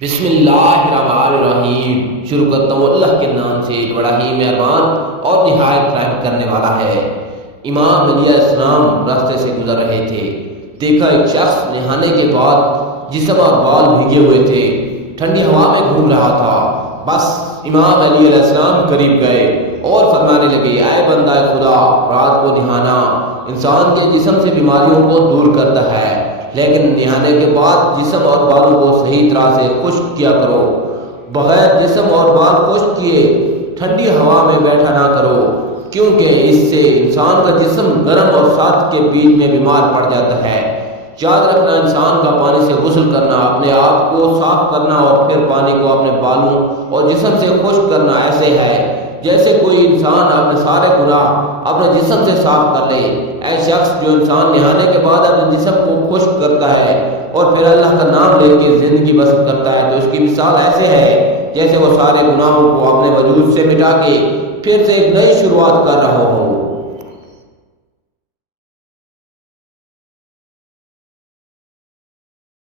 بسم اللہ الرحمن الرحیم۔ شروع کرتا ہوں اللہ کے نام سے، بڑا ہی مہربان اور نہایت رحم کرنے والا ہے۔ امام علیہ السلام راستے سے گزر رہے تھے، دیکھا ایک شخص نہانے کے بعد جسم اور بال بھیگے ہوئے تھے، ٹھنڈی ہوا میں گھوم رہا تھا۔ بس امام علیہ السلام قریب گئے اور فرمانے لگے، اے بندہ خدا، رات کو نہانا انسان کے جسم سے بیماریوں کو دور کرتا ہے، لیکن نہانے کے بعد جسم اور بالوں کو صحیح طرح سے خشک کیا کرو۔ بغیر جسم اور بال خشک کیے ٹھنڈی ہوا میں بیٹھا نہ کرو، کیونکہ اس سے انسان کا جسم گرم اور سرد کے بیچ میں بیمار پڑ جاتا ہے۔ یاد رکھنا، انسان کا پانی سے غسل کرنا، اپنے آپ کو صاف کرنا اور پھر پانی کو اپنے بالوں اور جسم سے خشک کرنا ایسے ہے جیسے کوئی انسان اپنے سارے گناہ اپنے جسم سے صاف کر لے۔ اے شخص جو انسان نہانے کے بعد اپنے جسم کو خشک کرتا ہے اور پھر اللہ کا نام لے کے زندگی بسر کرتا ہے، تو اس کی مثال ایسے ہے جیسے وہ سارے گناہوں کو اپنے وجود سے مٹا کے پھر سے ایک نئی شروعات کر رہا ہو۔